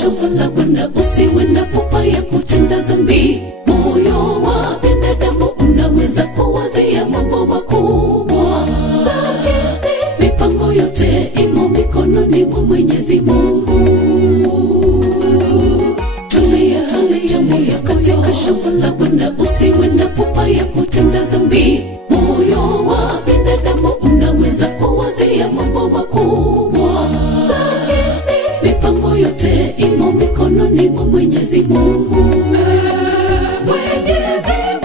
shamba la Bwana, usiwe na pupa ya kutenda dhambi. Moyo wa binadamu unaweza kuwazia mambo makubwa, lakini mipango yote imo mikononi mwa Mwenyezi Mungu. Tulia katika shamba la Bwana, usiwe na pupa ya kutenda dhambi. Moyo wa binadamu unaweza kuwazia mambo makubwa, lakini mipango yote imo mikononi mwa Mwenyezi Mungu.